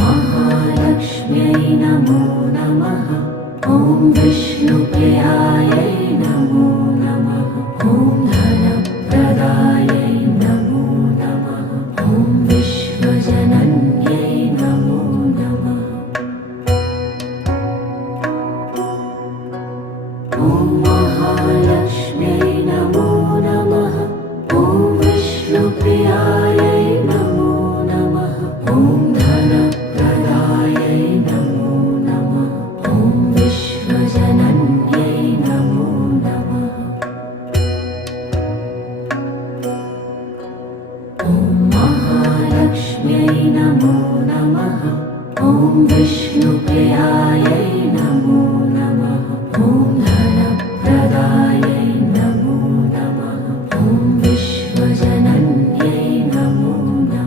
महालक्ष्म्यै नमो नमः। ॐ विष्णुप्रियायै नमो नमः। ॐ धनप्रदायै नमो नमः। ॐ विश्वजनन्यै नमो नमः। ॐ महालक्ष्म्यै नमो नमः। ॐ विष्णुप्रियायै नमो नमः। ॐ धनप्रदायै नमो नमः। ॐ विश्वजनन्यै नमो नमः। ॐ महालक्ष्म्यै नमो नमः। ॐ विष्णु